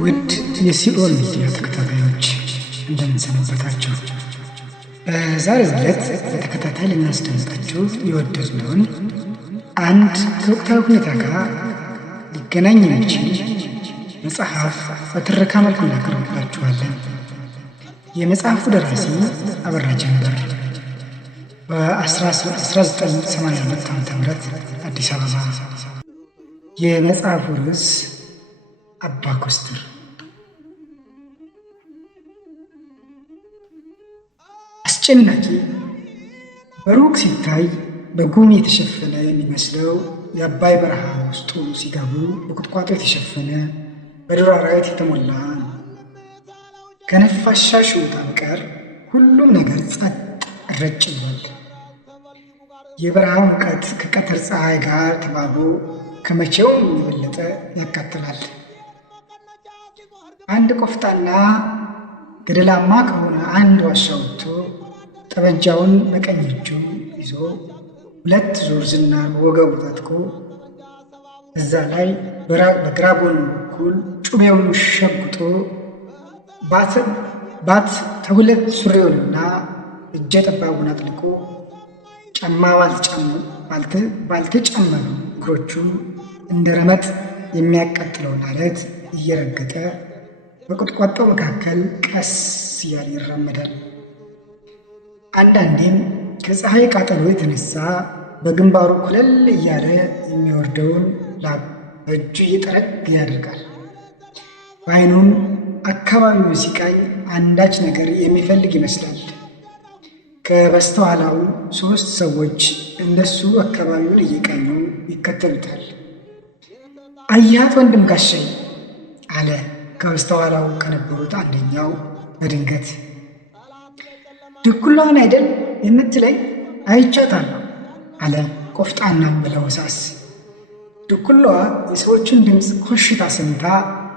ውድ የሲኦል ሚዲያ ተከታታዮች እንደምን ሰነበታችሁ? በዛሬው ዕለት በተከታታይ ልናስደምጣችሁ የወደድነውን አንድ ከወቅታዊ ሁኔታ ጋር ሊገናኝ የሚችል መጽሐፍ በትረካ መልኩ እናቀርብላችኋለን። የመጽሐፉ ደራሲ አበራ ጀንበር በ1982 ዓ.ም አዲስ አበባ። የመጽሐፉ ርዕስ አባ ኮስትር። አስጨናቂ በሩቅ ሲታይ በጉም የተሸፈነ የሚመስለው የአባይ በረሃ ውስጡ ሲገቡ በቁጥቋጦ የተሸፈነ በዱር አራዊት የተሞላ ነው። ከነፋሻ ሽውታ በቀር ሁሉም ነገር ጸጥ ረጭ ብሏል። የበረሃ ሙቀት ከቀትር ፀሐይ ጋር ተባብሮ ከመቼውም የበለጠ ያቃጥላል። አንድ ቆፍጣና ገደላማ ከሆነ አንድ ዋሻ ወጥቶ ጠመንጃውን በቀኝ እጁ ይዞ ሁለት ዙር ዝናር በወገቡ ታጥቆ እዛ ላይ በግራ ጎኑ በኩል ጩቤውን ሸጉጦ ባት ተሁለት ሱሪውንና እጀ ጠባቡን አጥልቆ ጫማ ባልተጨመሩ እግሮቹ እንደ ረመጥ የሚያቃጥለውን አለት እየረገጠ በቁጥቋጦ መካከል ቀስ እያለ ይራመዳል። አንዳንዴም ከፀሐይ ቃጠሎ የተነሳ በግንባሩ ኩለል እያለ የሚወርደውን ላብ በእጁ እየጠረግ ያደርጋል። በዓይኑም አካባቢው ሲቃኝ አንዳች ነገር የሚፈልግ ይመስላል። ከበስተኋላው 3 ሰዎች እንደሱ አካባቢውን እየቃኙ ይከተሉታል። አያት ወንድም ጋሻይ አለ ከበስተኋላው ከነበሩት አንደኛው በድንገት። ድኩላዋን አይደል የምትለኝ? አይቻታለሁ አለ ቆፍጣናም ብለውሳስ። ድኩላዋ የሰዎችን ድምፅ ኮሽታ ሰምታ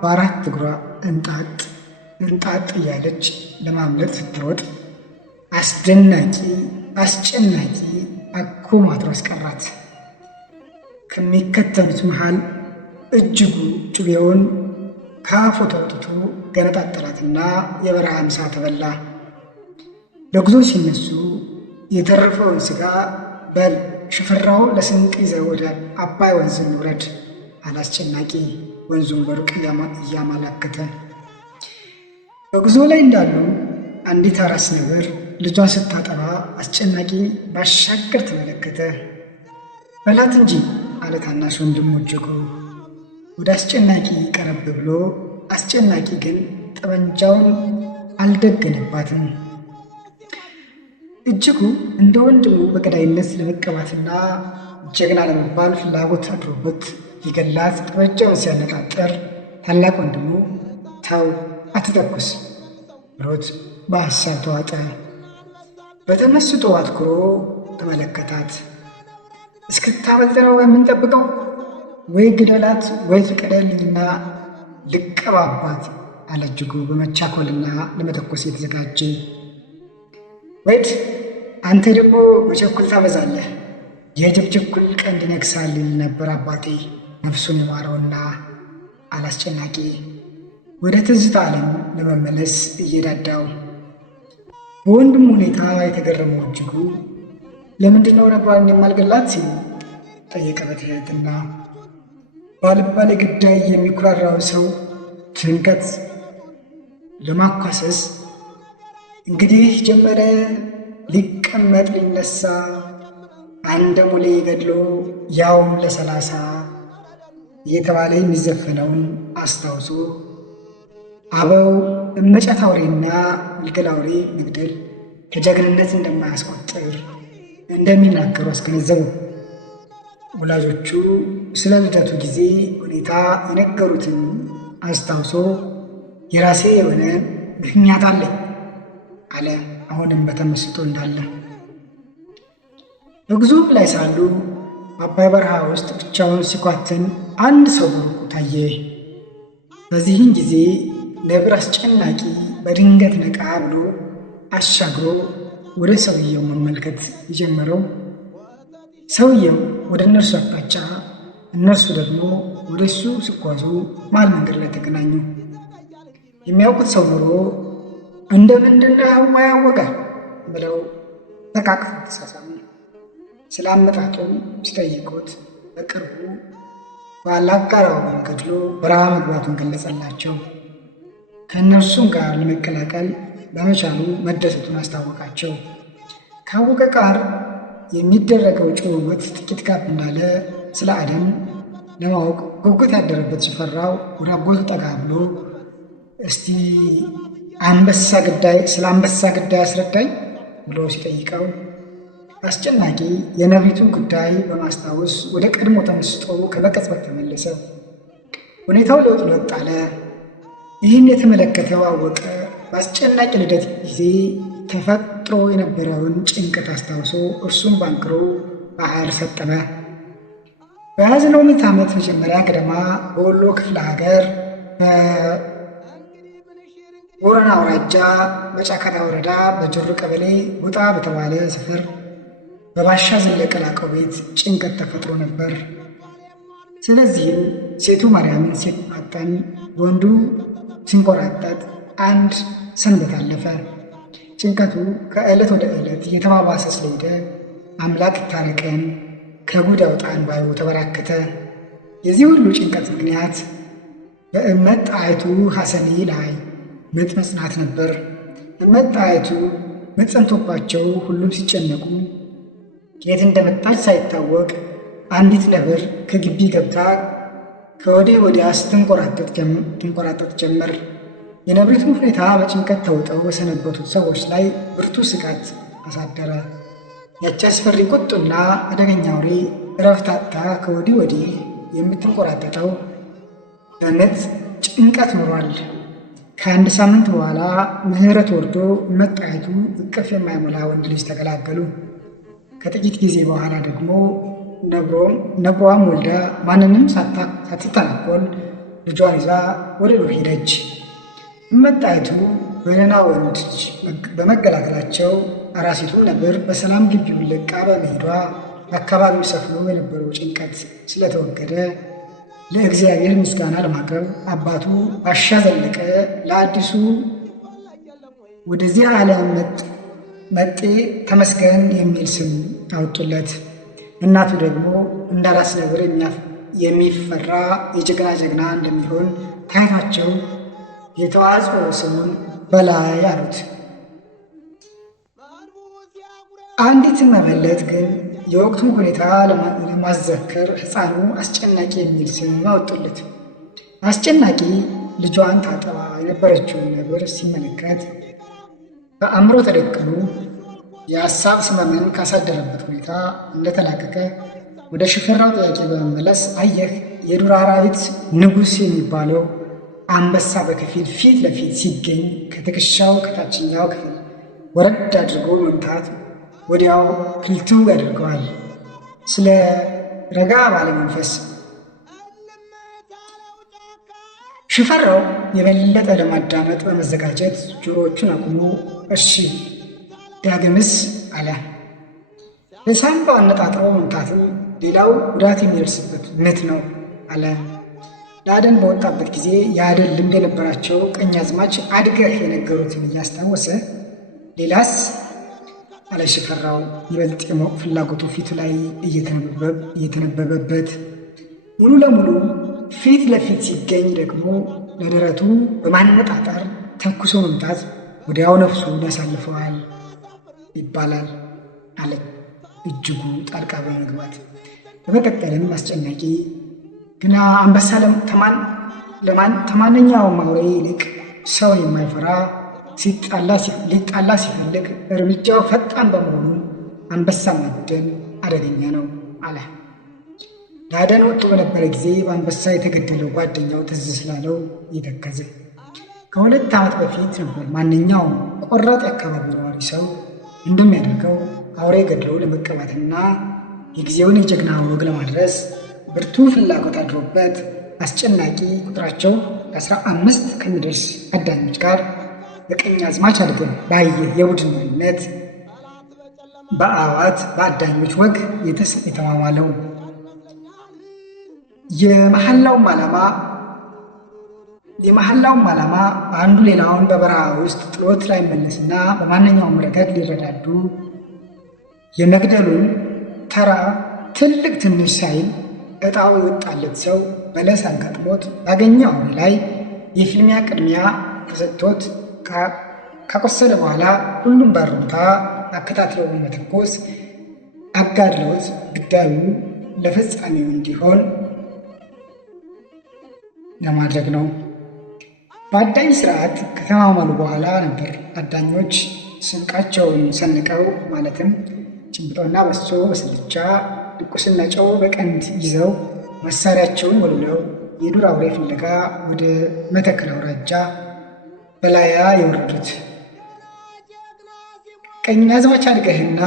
በአራት እግሯ እንጣጥ እያለች ለማምለጥ ስትሮጥ አስጨናቂ አኮማትሮ አስቀራት። ከሚከተሉት መሃል እጅጉ ጩቤውን ከአፎቱ አውጥቶ ገነጣጠላትና የበረሃ ምሳ ተበላ። ለጉዞ ሲነሱ የተረፈውን ሥጋ በል ሽፈራው ለስንቅ ይዘህ ወደ አባይ ወንዝ እንውረድ አላስጨናቂ ወንዙን በሩቅ እያመላከተ። በጉዞ ላይ እንዳሉ አንዲት አራስ ነብር ልጇን ስታጠባ አስጨናቂ ባሻገር ተመለከተ። በላት እንጂ አለ ታናሽ ወንድሙ እጅጉ ወደ አስጨናቂ ቀረብ ብሎ። አስጨናቂ ግን ጠመንጃውን አልደገነባትም። እጅጉ እንደ ወንድሙ በገዳይነት ለመቀባትና ጀግና ለመባል ፍላጎት አድሮበት ሊገላት ጠመንጃውን ሲያነጣጠር ታላቅ ወንድሙ ተው አትተኩስ ብሎት በሐሳብ ተዋጠ። በተመስጦ አትኩሮ ተመለከታት። እስክታመልጥ ነው የምንጠብቀው? ወይ ግደላት ወይ ፍቀደልኝና ልቀባባት አለ እጅጉ በመቻኮልና ለመተኮስ የተዘጋጀ። ወይት አንተ ደግሞ መቸኩል ታበዛለህ፣ የጅብ ችኩል ቀንድ ይነግሣል ይል ነበር አባቴ ነፍሱን የማረውና አላስጨናቂ ወደ ትዝታ ዓለም ለመመለስ እየዳዳው። በወንድሙ ሁኔታ የተገረመው እጅጉ ለምንድን ነው ነባርን የማልገላት ሲሉ ጠየቀ በትህትና። ባልባሌ ጉዳይ የሚኩራራው ሰው ትንከት ለማኳሰስ እንግዲህ ጀመረ። ሊቀመጥ ሊነሳ አንደ ሙሌ ገድሎ ያውም ለ30 እየተባለ የሚዘፈነውን አስታውሶ አበው እመጫት አውሬና ግልገል አውሬ መግደል ከጀግንነት እንደማያስቆጥር እንደሚናገሩ አስገነዘቡ። ወላጆቹ ስለ ልደቱ ጊዜ ሁኔታ የነገሩትን አስታውሶ የራሴ የሆነ ምክንያት አለኝ አለ፣ አሁንም በተመስጦ እንዳለ። በጉዞም ላይ ሳሉ በአባይ በረሃ ውስጥ ብቻውን ሲኳትን አንድ ሰው በሩቁ ታየ። በዚህን ጊዜ ነብር አስጨናቂ በድንገት ነቃ ብሎ አሻግሮ ወደ ሰውየው መመልከት የጀመረው ሰውየው ወደ እነርሱ አቅጣጫ፣ እነርሱ ደግሞ ወደ እሱ ሲጓዙ መሃል መንገድ ላይ ተገናኙ። የሚያውቁት ሰው ኖሮ እንደምንድነው ያወቀ ብለው ተቃቅፈው ተሳሳሙ። ስለ አመጣጡም ሲጠይቁት በቅርቡ ባላጋራውን ገድሎ በረሃ መግባቱን ገለጸላቸው። ከእነርሱም ጋር ለመቀላቀል በመቻሉ መደሰቱን አስታወቃቸው። ካወቀ ጋር የሚደረገው ጭውውት ጥቂት ጋብ እንዳለ ስለ አደም ለማወቅ ጉጉት ያደረበት ሽፈራው ወደ አጎቱ ጠጋ ብሎ እስቲ ስለ አንበሳ ግዳይ አስረዳኝ ብሎ ሲጠይቀው አስጨናቂ የነብሪቱን ጉዳይ በማስታወስ ወደ ቀድሞ ተመስጦ ከመቀጽበት ተመለሰ። ሁኔታው ለውጥ አለ። ይህን የተመለከተው አወቀ በአስጨናቂ ልደት ጊዜ ተፈጥሮ የነበረውን ጭንቀት አስታውሶ እርሱም ባንክሮ ባህር ፈጠመ። በያዝነው ምዕተ ዓመት መጀመሪያ ገደማ በወሎ ክፍለ ሀገር በቦረና አውራጃ በጫካታ ወረዳ በጆሮ ቀበሌ ጉጣ በተባለ ስፍር በባሻ ዘለቀ ላቀው ቤት ጭንቀት ተፈጥሮ ነበር። ስለዚህም ሴቱ ማርያምን ሲማጠን፣ ወንዱ ሲንቆራጠጥ አንድ ሰንበት አለፈ። ጭንቀቱ ከዕለት ወደ ዕለት እየተባባሰ ስለሄደ አምላክ ይታረቀን ከጉድ ያውጣን ባዩ ተበራከተ። የዚህ ሁሉ ጭንቀት ምክንያት በእመት ጣይቱ ሐሰኒ ላይ ምጥ መጽናት ነበር። እመት ጣይቱ ምጥ ጸንቶባቸው ሁሉም ሲጨነቁ ከየት እንደመጣች ሳይታወቅ አንዲት ነብር ከግቢ ገብታ ከወዲህ ወዲያ ስትንቆራጠጥ ጀመር። የነብሪቱን ሁኔታ በጭንቀት ተውጠው በሰነበቱት ሰዎች ላይ ብርቱ ስጋት አሳደረ። ያቺ አስፈሪ ቁጡና አደገኛ አውሬ እረፍት አጥታ ከወዲህ ወዲህ የምትንቆራጠጠው በምጥ ጭንቀት ኖሯል። ከአንድ ሳምንት በኋላ ምህረት ወርዶ እመት ጣይቱ እቅፍ የማይሞላ ወንድ ልጅ ተገላገሉ። ከጥቂት ጊዜ በኋላ ደግሞ ነብሯም ወልዳ ማንንም ሳትተናኮል ልጇን ይዛ ወደ ዱር ሄደች። እመት ጣይቱ በደህና ወንድ ልጅ በመገላገላቸው አራሲቱም ነብር በሰላም ግቢውን ለቃ በመሄዷ በአካባቢው ሰፍኖ የነበረው ጭንቀት ስለተወገደ ለእግዚአብሔር ምስጋና ለማቅረብ አባቱ ባሻ ዘለቀ ለአዲሱ ወደዚህ ዓለም መጤ ተመስገን የሚል ስም አወጡለት። እናቱ ደግሞ እንዳራስ ነብር የሚፈራ የጀግና ጀግና እንደሚሆን ታይቷቸው የተዋጽኦ ስሙን በላይ አሉት። አንዲት መበለት ግን የወቅቱን ሁኔታ ለማዘከር ሕፃኑ አስጨናቂ የሚል ስም አወጡለት። አስጨናቂ ልጇን ታጠባ የነበረችውን ነብር ሲመለከት በአእምሮ ተደቅኖ የሐሳብ ስመምን ካሳደረበት ሁኔታ እንደተላቀቀ ወደ ሽፈራው ጥያቄ በመመለስ አየህ፣ የዱር አራዊት ንጉሥ የሚባለው አንበሳ በከፊል ፊት ለፊት ሲገኝ ከትከሻው ከታችኛው ክፍል ወረድ አድርጎ መምታት ወዲያው ክልትው ያደርገዋል። ስለ ረጋ ባለመንፈስ ሽፈራው የበለጠ ለማዳመጥ በመዘጋጀት ጆሮዎቹን አቁሞ እሺ ዳግምስ አለ። ለሳምባው አነጣጥሮ መምታትም ሌላው ጉዳት የሚደርስበት ምት ነው አለ። ለአደን በወጣበት ጊዜ የአደን ልምድ የነበራቸው ቀኛዝማች አድገህ የነገሩትን እያስታወሰ ሌላስ አለ ሽፈራው ይበልጥ የማወቅ ፍላጎቱ ፊቱ ላይ እየተነበበበት። ሙሉ ለሙሉ ፊት ለፊት ሲገኝ ደግሞ ለደረቱ በማነጣጠር ተኩሶ መምታት ወዲያው ነፍሱን ያሳልፈዋል ይባላል አለ እጅጉ ጣልቃ በመግባት። በመቀጠልም አስጨናቂ ግና አንበሳ ከማንኛውም አውሬ ይልቅ ሰው የማይፈራ ሊጣላ ሲፈልግ እርምጃው ፈጣን በመሆኑ አንበሳ ማደን አደገኛ ነው አለ። ለአደን ወጥቶ በነበረ ጊዜ በአንበሳ የተገደለው ጓደኛው ትዝ ስላለው እየተከዘ ከ2 ዓመት በፊት ነበር ማንኛውም ቆራጥ የአካባቢው ነዋሪ ሰው እንደሚያደርገው አውሬ ገድሎ ለመቀባትና የጊዜውን የጀግና ወግ ለማድረስ ብርቱ ፍላጎት አድሮበት አስጨናቂ ቁጥራቸው 15 ከሚደርስ አዳኞች ጋር በቀኛዝማች አድገን ባየ የቡድን መሪነት በአዋት በአዳኞች ወግ የተማማለው የመሐላውም ዓላማ አንዱ ሌላውን በበረሃ ውስጥ ጥሎት ላይመለስና በማንኛውም ረገድ ሊረዳዱ የመግደሉን ተራ ትልቅ ትንሽ ሳይል ዕጣው የወጣለት ሰው በለስ አጋጥሞት ባገኘው አውሬ ላይ የፍልሚያ ቅድሚያ ተሰጥቶት ካቆሰለ በኋላ ሁሉም ባሩታ አከታትለው በመተኮስ አጋድለውት ጉዳዩ ለፍጻሜው እንዲሆን ለማድረግ ነው። በአዳኝ ስርዓት ከተማማሉ በኋላ ነበር አዳኞች ስንቃቸውን ሰንቀው ማለትም ጭብጦና በሶ በስልቻ ድቁስና ጨው በቀንድ ይዘው መሳሪያቸውን ወልለው የዱር አውሬ ፍለጋ ወደ መተከል አውራጃ በላያ የወረዱት። ቀኛዝማች አድገህና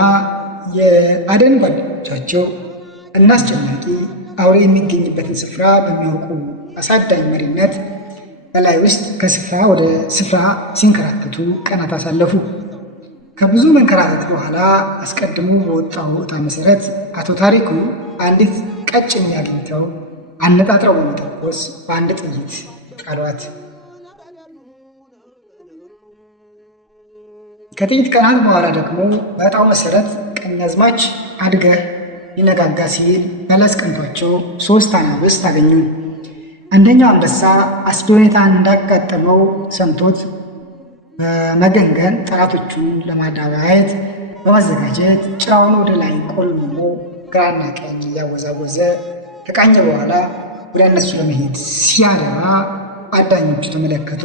የአደን ጓደኞቻቸው እና አስጨናቂ አውሬ የሚገኝበትን ስፍራ በሚያውቁ አሳዳኝ መሪነት በላይ ውስጥ ከስፍራ ወደ ስፍራ ሲንከራተቱ ቀናት አሳለፉ። ከብዙ መንከራተት በኋላ አስቀድሞ በወጣው ዕጣ መሰረት አቶ ታሪኩ አንዲት ቀጭኔ አግኝተው አነጣጥረው በመተኮስ በአንድ ጥይት ጣሏት። ከጥቂት ቀናት በኋላ ደግሞ በዕጣው መሰረት ቀኛዝማች አድገህ ሊነጋጋ ሲል በለስ ቀንቷቸው 3 አናብስት አገኙ። አንደኛው አንበሳ አስጊ ሁኔታ እንዳጋጠመው ሰምቶት በመገንገን ጠላቶቹን ለማዳባየት በማዘጋጀት ጭራውን ወደ ላይ ቆልምሞ ግራና ቀኝ እያወዛወዘ ከቃኘ በኋላ ወደ እነሱ ለመሄድ ሲያደባ አዳኞቹ ተመለከቱ።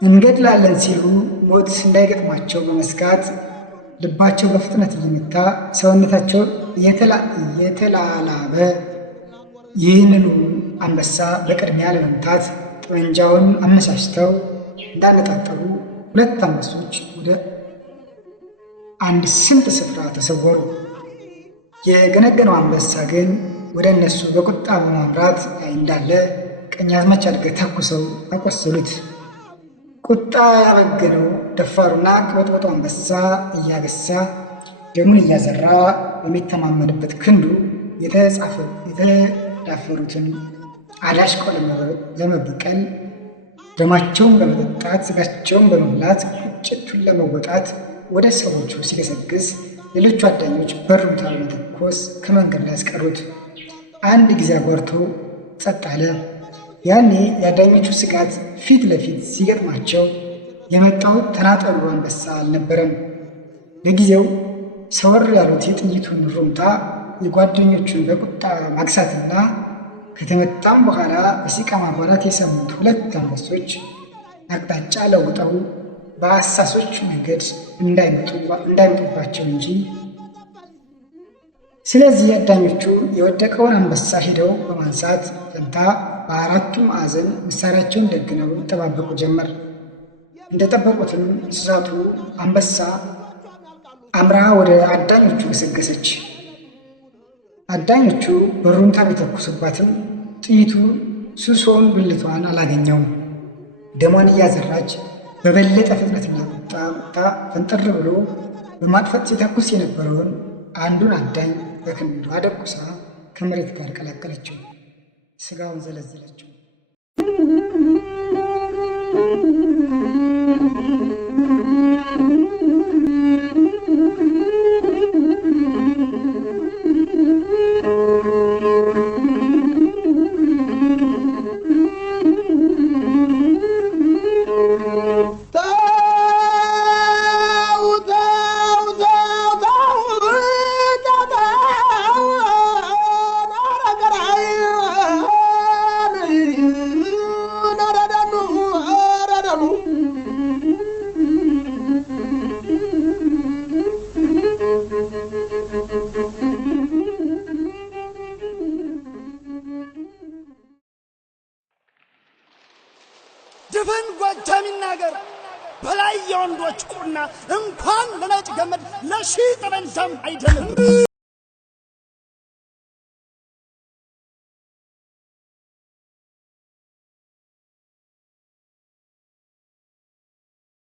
እንገድላለን ሲሉ ሞት እንዳይገጥማቸው በመስጋት ልባቸው በፍጥነት እየመታ ሰውነታቸው የተላላበ ይህንኑ አንበሳ በቅድሚያ ለመምታት ጠመንጃውን አመቻችተው እንዳነጣጠሩ 2 አንበሶች ወደ አንድ ስምጥ ስፍራ ተሰወሩ። የገነገነው አንበሳ ግን ወደ እነሱ በቁጣ በማምራት ላይ እንዳለ ቀኛዝማች አድገህ ተኩሰው አቆሰሉት። ቁጣ ያበገነው ደፋሩና ቅበጥበጡ አንበሳ እያገሳ ደሙን እያዘራ በሚተማመንበት ክንዱ የተዳፈሩትን አዳሽቀው ለመበቀል ደማቸውን በመጠጣት ስጋቸውን በመብላት ቁጭቱን ለመወጣት ወደ ሰዎቹ ሲገሰግስ ሌሎቹ አዳኞች በሩምታ በመተኮስ ከመንገድ ላይ ያስቀሩት። አንድ ጊዜ አጓርቶ ጸጥ አለ። ያኔ የአዳኞቹ ስጋት ፊት ለፊት ሲገጥማቸው የመጣው ተናጠሉ አንበሳ አልነበረም። ለጊዜው ሰወር ያሉት የጥይቱን ሩምታ የጓደኞቹን በቁጣ ማግሳትና ከተመታም በኋላ በሲቃ ማባራት የሰሙት 2 አንበሶች አቅጣጫ ለውጠው በአሳሶች መንገድ እንዳይመጡባቸው እንጂ። ስለዚህ አዳኞቹ የወደቀውን አንበሳ ሄደው በማንሳት ፈንታ በ4ቱም ማዕዘን መሳሪያቸውን ደግነው ይጠባበቁ ጀመር። እንደጠበቁትም እንስሳቱ አንበሳ አምራ ወደ አዳኞቹ ገሰገሰች። አዳኞቹ በሩምታ ቢተኩሱባትም ጥይቱ ስሶውን ብልቷን አላገኘውም። ደሟን እያዘራች በበለጠ ፍጥነትና ቁጣ ፈንጠር ብሎ በማጥፋት ሲተኩስ የነበረውን አንዱን አዳኝ በክንዷ ደቁሳ ከመሬት ጋር ቀላቀለችው፣ ስጋውን ዘለዘለችው። ደፈን ጓጃም ይናገር በላይ የወንዶች ቁና እንኳን ለነጭ ገመድ ለሺ ጠመንጃም አይደለም